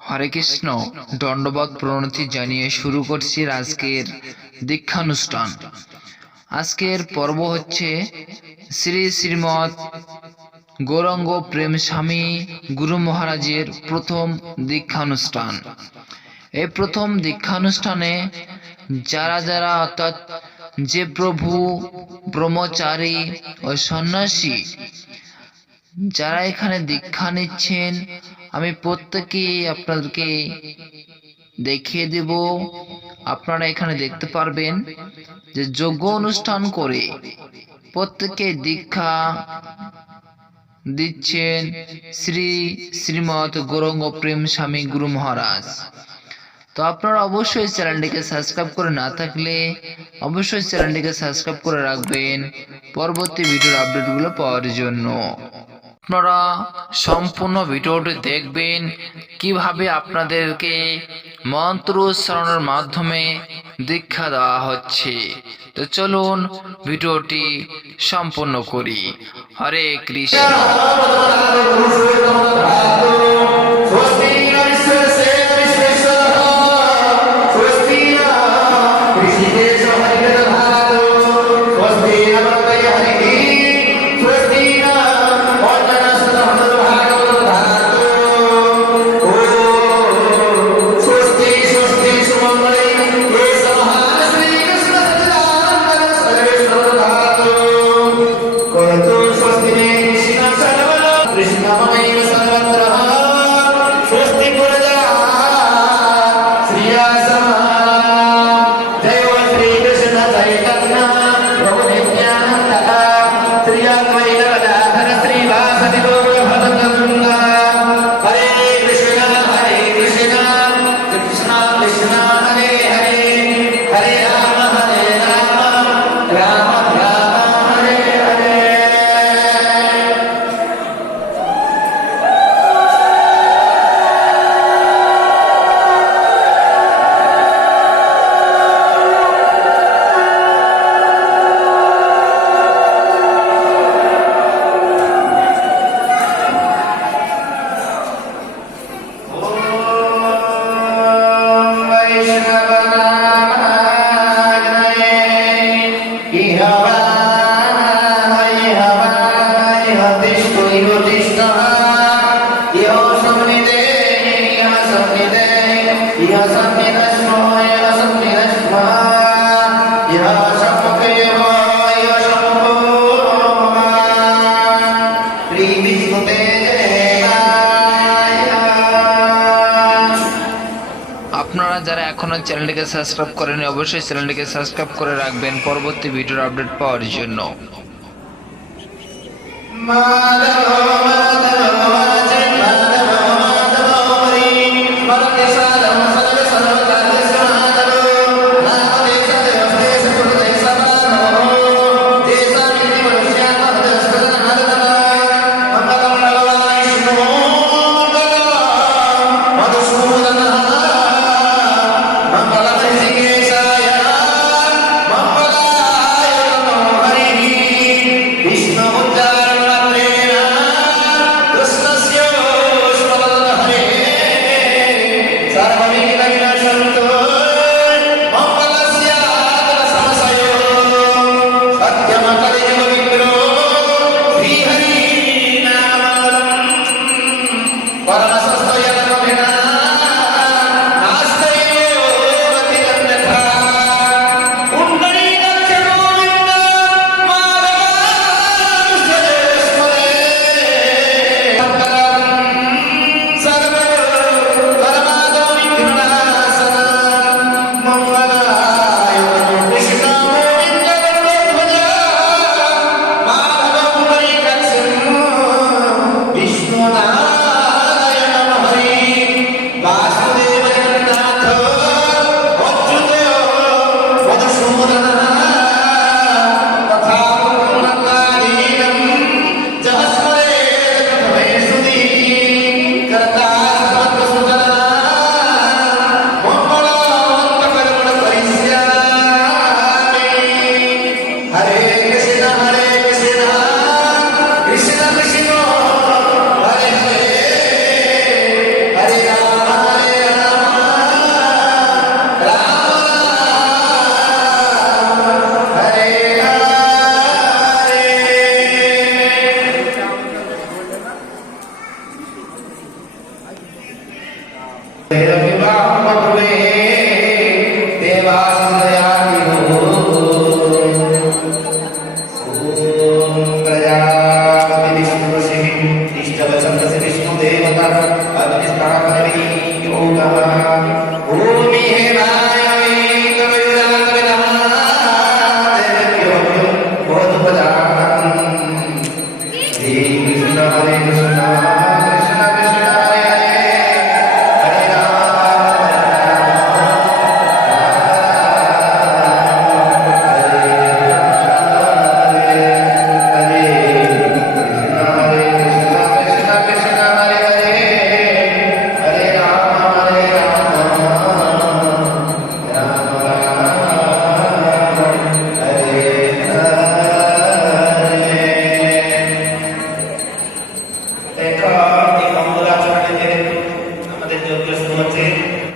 হরে কৃষ্ণ। দণ্ডবত প্রণতি জানিয়ে শুরু করছি আজকের দীক্ষানুষ্ঠান। আজকের পর্ব হচ্ছে শ্রী শ্রীমৎ গৌরাঙ্গ প্রেম স্বামী গুরু মহারাজের প্রথম দীক্ষানুষ্ঠান। এই প্রথম দীক্ষানুষ্ঠানে যারা অর্থাৎ যে প্রভু ব্রহ্মচারী ও সন্ন্যাসী যারা এখানে দীক্ষা নিচ্ছেন, আমি প্রত্যেকেই আপনাদেরকে দেখিয়ে দেব। আপনারা এখানে দেখতে পারবেন যে যজ্ঞ অনুষ্ঠান করে প্রত্যেকে দীক্ষা দিচ্ছেন শ্রী শ্রীমৎ গৌরাঙ্গ প্রেম স্বামী গুরু মহারাজ। তো আপনারা অবশ্যই চ্যানেলটিকে সাবস্ক্রাইব করে না থাকলে অবশ্যই চ্যানেলটিকে সাবস্ক্রাইব করে রাখবেন পরবর্তী ভিডিওর আপডেটগুলো পাওয়ার জন্য। আপনারা সম্পূর্ণ ভিডিওটি দেখবেন কিভাবে আপনাদেরকে মন্ত্র উচ্চারণের মাধ্যমে দীক্ষা দেওয়া হচ্ছে। তো চলুন ভিডিওটি সম্পূর্ণ করি। হরে কৃষ্ণ। আপনারা যারা এখনো চ্যানেলটিকে সাবস্ক্রাইব করেনি অবশ্যই চ্যানেলটিকে সাবস্ক্রাইব করে রাখবেন পরবর্তী ভিডিওর আপডেট পাওয়ার জন্য। আমাদের যোগ্য শুরু হচ্ছে।